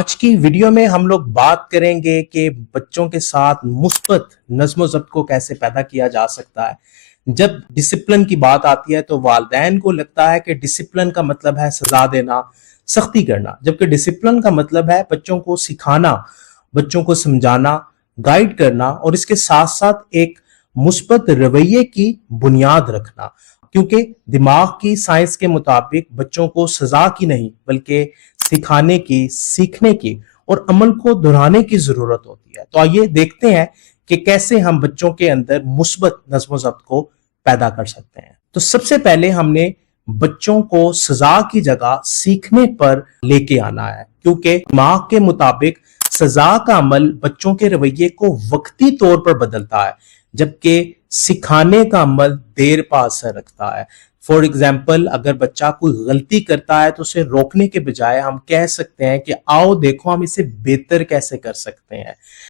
آج کی ویڈیو میں ہم لوگ بات کریں گے کہ بچوں کے ساتھ مثبت نظم و ضبط کو کیسے پیدا کیا جا سکتا ہے۔ جب ڈسپلن کی بات آتی ہے تو والدین کو لگتا ہے کہ ڈسپلن کا مطلب ہے سزا دینا، سختی کرنا، جبکہ ڈسپلن کا مطلب ہے بچوں کو سکھانا، بچوں کو سمجھانا، گائیڈ کرنا اور اس کے ساتھ ساتھ ایک مثبت رویے کی بنیاد رکھنا، کیونکہ دماغ کی سائنس کے مطابق بچوں کو سزا کی نہیں بلکہ سکھانے کی، سیکھنے کی اور عمل کو دہرانے کی ضرورت ہوتی ہے۔ تو آئیے دیکھتے ہیں کہ کیسے ہم بچوں کے اندر مثبت نظم و ضبط کو پیدا کر سکتے ہیں۔ تو سب سے پہلے ہم نے بچوں کو سزا کی جگہ سیکھنے پر لے کے آنا ہے، کیونکہ دماغ کے مطابق سزا کا عمل بچوں کے رویے کو وقتی طور پر بدلتا ہے، جبکہ سکھانے کا عمل دیر پا اثر رکھتا ہے۔ فور ایگزامپل، اگر بچہ کوئی غلطی کرتا ہے تو اسے روکنے کے بجائے ہم کہہ سکتے ہیں کہ آؤ دیکھو ہم اسے بہتر کیسے کر سکتے ہیں۔